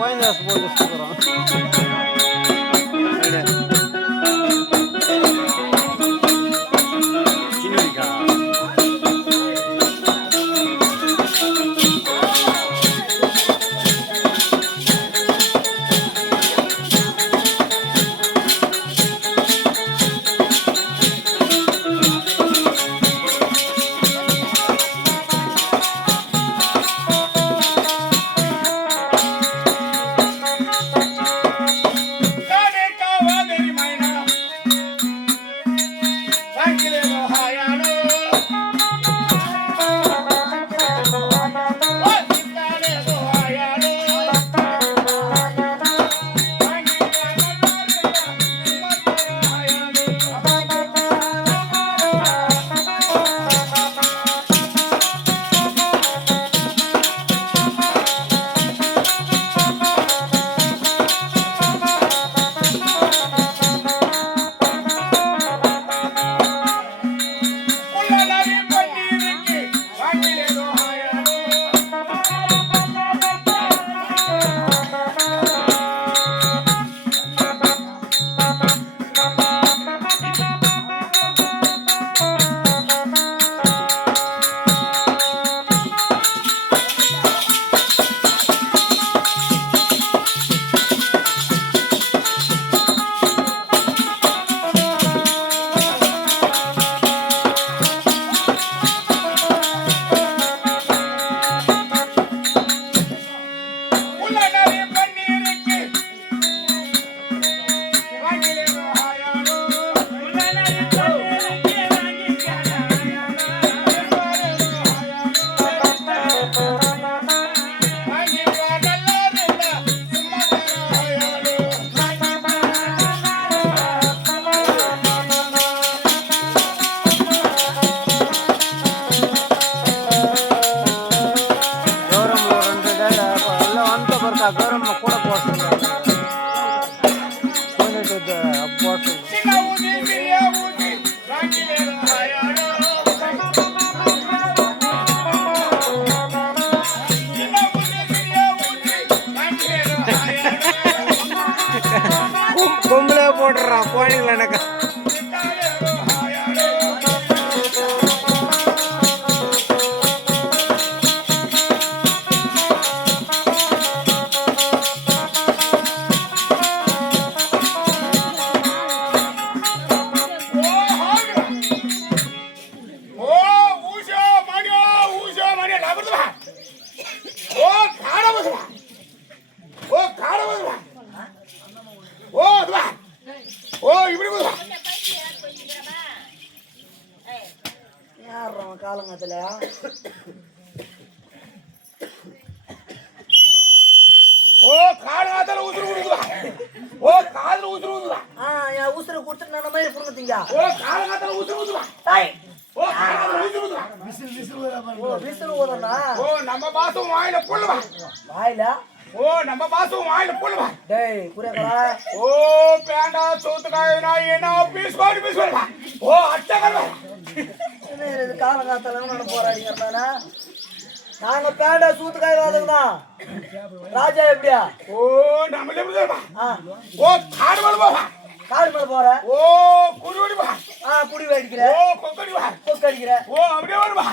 Coin as well. பொம்பளை போடுறான் கோழிகள் எனக்கு ஓ இப்படி காலகாத்தால உசுறு கொடுக்குவா ஓ காதுல உசுறு ஊதுவா என் உசுரை கொடுத்துட்டு நான் மாதிரி புடுங்கத்தீங்க ஓ காலகாத்தால உசுறு ஊதுவா ஓ காலகாத்தால உசுறு ஊதுவா விசில் ஊதனா ஓ நம்ம பாசம் வாயில புள்ளுவா வாயில ஓ நம்ம பாசம் வாயில புள்ளுவா டேய் புரியக்கடா ஓ பேண்டா சோத்துக்காய நான் என்ன பீஸ் வருவா ஓ அட்டகல்வா என்ன இது காலகாத்தால நான் போராடிக்கிறதானா நாங்க பேண்டா சூத்துக்காய் வாதம்தான் ராஜா எப்படியா ஓ நம்ம எப்படி ஓ காடு வருவா காடு மேல போற ஓ குருவடி வா குடி வேடிக்கிற ஓ கொக்கடி வா கொக்கு அடிக்கிற ஓ அப்படியே வருவா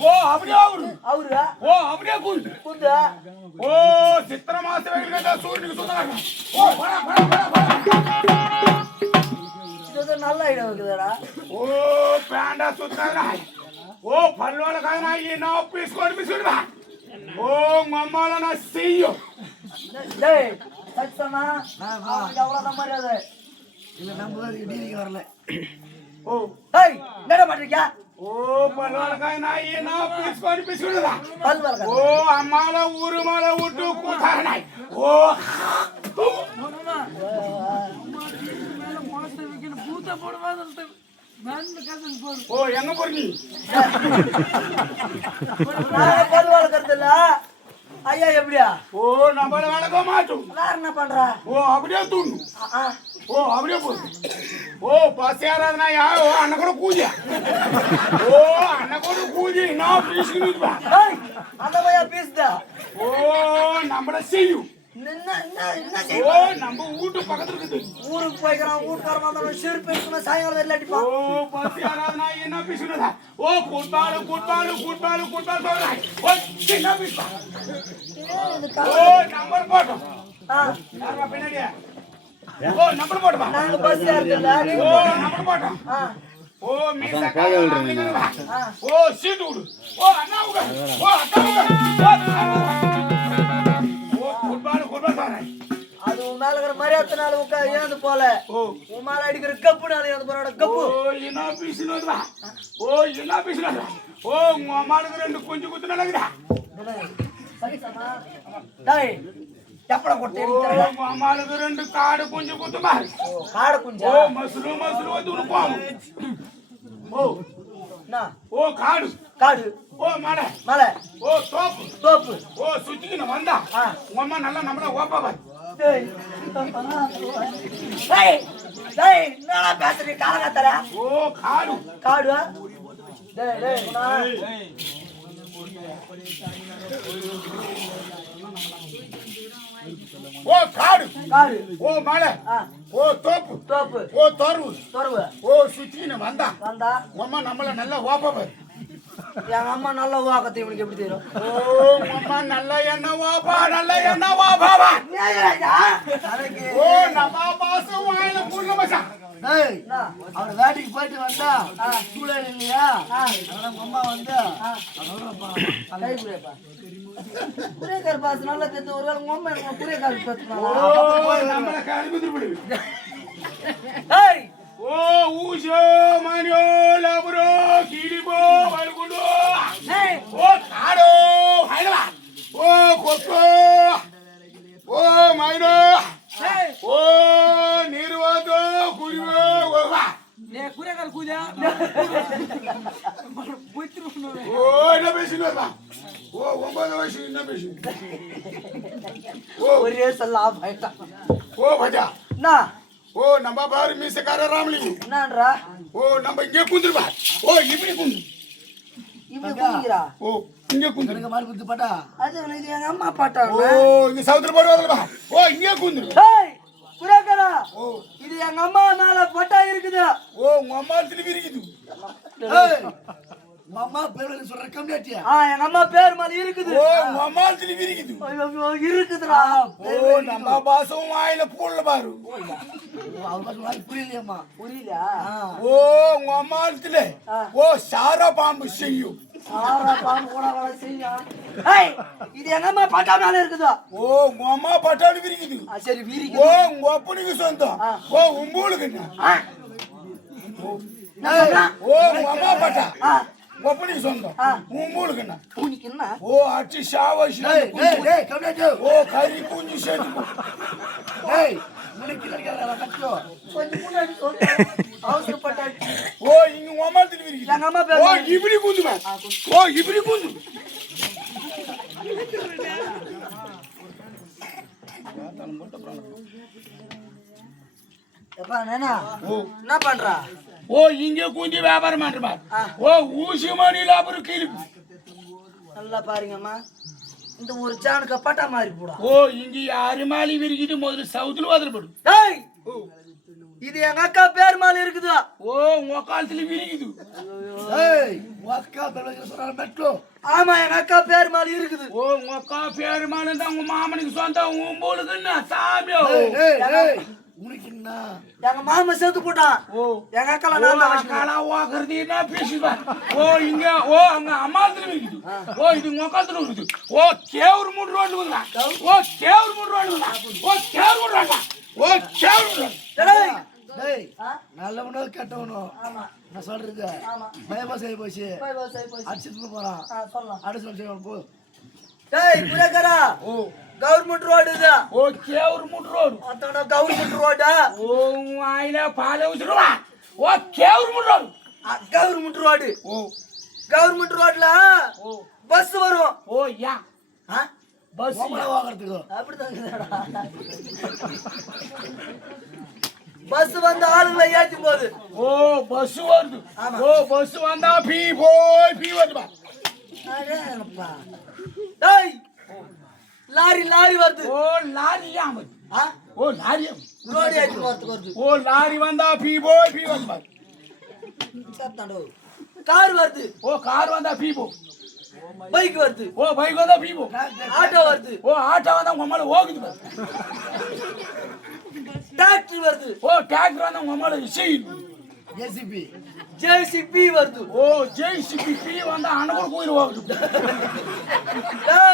ஓ அப்படியே அவரு ஓ அப்படியே குந்து குந்து ஓ சித்திர மாச வெயில்ல சூரியனுக்கு சுத்தறாங்க ஓ பட இது நல்ல ஐடியா இருக்குதுடா ஓ பேண்டா சுத்தறா ஓ பல்லோல காயனா என்ன பீஸ் வா ஓ மம்மால நான் செய்யோ டேய் சச்சனா அவ்வளவுதான் மரியாதை இல்ல நம்ம டீலிங் வரல ஓ டேய் என்னடா பண்றீங்க ஓ பல்லோல காயனா என்ன பீஸ் வா பல் வரங்க ஓ அம்மால ஊரு மால விட்டு கூட்டாரனா ஓ ஓ எங்க போறீங்க நான் பல் வளர்க்கறது இல்ல ஐயா எப்படியா ஓ நம்மள வளர்க்க மாட்டோம் நான் என்ன பண்றா ஓ அப்படியே தூண்டு ஓ அப்படியே போ ஓ பசியாராதனா யா ஓ அண்ணா கூட கூஜியா ஓ அண்ணா கூட கூஜி நான் பீஸ்னுவா டேய் அந்த பையா பீஸ்டா ஓ நம்மள செய்யும் என்ன ஓ நம்ம வீட்டு பக்கத்துல இருக்குது ஊருக்கு போய்க்கிறான் வீட்டுக்காரமா இருந்தாலும் செருப்பு எடுக்கணும் சாயங்காலம் வெளில அடிப்பான் ஓ பசியாராதனா என்ன பீஸ்னுதா ஓ குட்பாலு சொல்றா ஓ என்ன பீஸ்பா ஓ நம்பர் போட்டோம் யாரா பின்னாடியா ஓ நம்பர் போடுவா நாங்க பஸ் ஏறல ஓ நம்பர் போட்டோம் ஓ மீசா காலா ஓ சீட் விடு ஓ அண்ணா விடு ஓ அக்கா விடு ஓ குட்பாலு சொல்றா அது உன் மேல இருக்கிற மரியாதைனால உட்கா ஏந்து போல ஓ உன் மேல அடிக்கிற கப்புனால ஏந்து போறோட கப்பு ஓ என்ன பீஸ்னுதா ஓ என்ன பீஸ்னுதா ஓ உங்க அம்மாளுக்கு ரெண்டு குஞ்சு குத்து நடக்குதா டேய் எப்பட கொட்டே ஓ உங்க அம்மாளுக்கு ரெண்டு காடு குஞ்சு குத்துமா காட குஞ்சா ஓ மஸ்ரு வந்து உனக்கு ஓ நா ஓ காடு காடு ஓ மலை மலை ஓ தோப்பு தோப்பு ஓ சுத்திக்கின வந்தா உங்க அம்மா நல்லா நம்மள ஓப்பாவா டேய் டேய் டேய் என்னடா பேசுறீ காலகாத்தல ஓ காடு காடு டேய் டேய் ஓ காடு காடு ஓ மலை ஓ தோப்பு தோப்பு ஓ தோர்வு தொரவு ஓ சுத்திக்கின வந்தா வந்தா உங்க அம்மா நம்மள நல்லா ஓப்பாவா எங்க அம்மா நல்ல வாக்கத்தை இவனுக்கு எப்படி தெரியும் ஓ உங்க அம்மா நல்ல என்ன ஓப்பாவா ஓ நம்ம பாசம் வாயில புள்ள மச்சான் டேய் அவன் வேட்டைக்கு போயிட்டு வந்தா சூழல் இல்லையா அதனால அம்மா வந்து கை புரியப்பா புரியக்கார் பாஸ் நல்லா தெரிஞ்ச ஒரு வேளை உங்க அம்மா எனக்கு புரியக்கார் ஓ நம்மள கல்வி விடு ஏய் ஓ ஊஷோ மானியோ லாபரோ கிளிபோ வல்குண்டோ ஏய் ஓ காடோ ஹைலா ஓ கொக்கோ ஓ மைனோ ஏய் ஓ நிர்வாதோ குருவோ ஓவா நே புரியக்கார் கூஜா ஓ என்ன பேசினோமா ஓ 9 வயசு என்ன பேசி ஓ ஒரே சல்லா பைட்டா ஓ பஜா நா ஓ நம்ம பாரு மீசக்கார ராமலிங்கம் என்னன்றா ஓ நம்ம இங்கே குந்துருவா ஓ இப்படி குந்து இப்படி குதிக்கிறா ஓ இங்கே குந்து எனக்கு மாறு குத்து பாட்டா அது இது எங்க அம்மா பாட்டா ஓ இங்க சவுத்துல போடுவாங்கப்பா ஓ இங்கே குந்து ஏய் புரியக்காரா ஓ இது எங்க அம்மா மேல பட்டா இருக்குது ஓ உங்க அம்மா திருப்பி இருக்குது ஏய் மாமா பேர் சொல்ற கம்மியாட்டியா எங்க அம்மா பேர் மேல இருக்குது ஓ உங்க அம்மா திருப்பி இருக்குது ஐயோ இருக்குதுடா ஓ நம்ம பாசம் வாயில போடல பாரு அவங்க புரியலையம்மா புரியல ஓ உங்க அம்மா இடத்துல ஓ சாரா பாம்பு செய்யும் சாரா பாம்பு கூட வர செய்யும் ஏய் இது எங்க அம்மா பட்டா மேல இருக்குதா ஓ உங்க அம்மா பட்டாளி விரிக்குது சரி வீரிக்கு ஓ உங்க அப்பனுக்கு சொந்தம் ஓ உம்பூளுக்கு என்ன நான் சொன்னா ஓ உங்க அம்மா பட்டா ஒப்பனைக்கு சொந்தம் உன் மூளுக்கு என்ன உனக்கு என்ன ஓ அச்சு சாவாசி ஓ கறி குஞ்சு சேர்த்து கொஞ்சம் முன்னாடி சொல்லு அவசரப்பட்டாச்சு ஓ இங்க ஒமாத்துல விரிக்குது எங்க அம்மா பேர் ஓ இப்படி குஞ்சுமா ஓ இப்படி குஞ்சு எப்பா நானா ஓ என்ன பண்றா ஓ இங்க குஞ்சு வியாபாரம் பண்றமா ஓ ஊசி மணியில அப்புறம் கிளிப்பு நல்லா பாருங்கம்மா இந்த ஒரு சாணுக்க பட்டா மாறி போடா ஓ இங்க யாரு மாலி விரிக்குது முதல்ல சவுத்துல வதறப்படும் டேய் இது எங்க அக்கா பேர் மேல இருக்குதா ஓ உங்க காலத்துல விரிக்குது ஆமா எங்க அக்கா பேர் மேல இருக்குது ஓ உங்க அக்கா பேரு மேல தான் உங்க மாமனுக்கு சொந்தம் உன் போலுக்கு என்ன சாமியோ எங்க மாமா சேர்த்து போட்டான் ஓ எங்க அக்கால நான் அக்காலா ஓக்குறது என்ன பேசுவா ஓ இங்க ஓ அங்க அம்மாத்துல இருக்குது ஓ இது உங்க காலத்துல இருக்குது ஓ கேவரு மூணு ரோடு இருக்குதா ஓ கேவரு மூணு ரோடு இருக்குதா ஓ கேவரு மூணு ரோடு ஓ கேவரு மூணு நல்லவனோ கெட்டவனோ நான் சொல்றது பயமா செய்ய போச்சு அடிச்சுட்டு போறான் அடிச்சு போ டேய் புரேக்கரா ஓ கவர்மெண்ட் ரோடு இது ஓ கேவரு மூணு ரோடு அத்தட கவர்மெண்ட் ரோடா ஓ வாயில பால ஊத்துறவா ஓ கேவரு மூணு ரோடு கவர்மெண்ட் ரோடு ஓ கவர்மெண்ட் ரோட்ல ஓ பஸ் வரும் ஓ யா பஸ் வாங்குறதுக்கு அப்படிதான் பஸ் வந்து ஆளுங்களை ஏத்தி போகுது ஓ பஸ் வருது ஓ பஸ் வந்தா பீ போய் பீ வருதுப்பா அடேப்பா டேய் லாரி லாரி வருது ஓ லாரி யாமது ஓ லாரி ரோடு ஏத்தி போறதுக்கு வருது ஓ லாரி வந்தா பீ போய் பீ வருதுப்பா சத்தாண்டோ கார் வருது ஓ கார் வந்தா பீ போ பைக் வருது ஓ பைக் வந்தா பீ போ ஆட்டோ வருது ஓ ஆட்டோ வந்தா உங்க மேல ஓகுது பாரு டிராக்டர் வருது ஓ டிராக்டர் வந்தா உங்க மேல செய்யுது ஜேசிபி ஜேசிபி வருது ஓ ஜேசிபி பீ வந்தா அனகூட கோயில் ஓகுது டேய்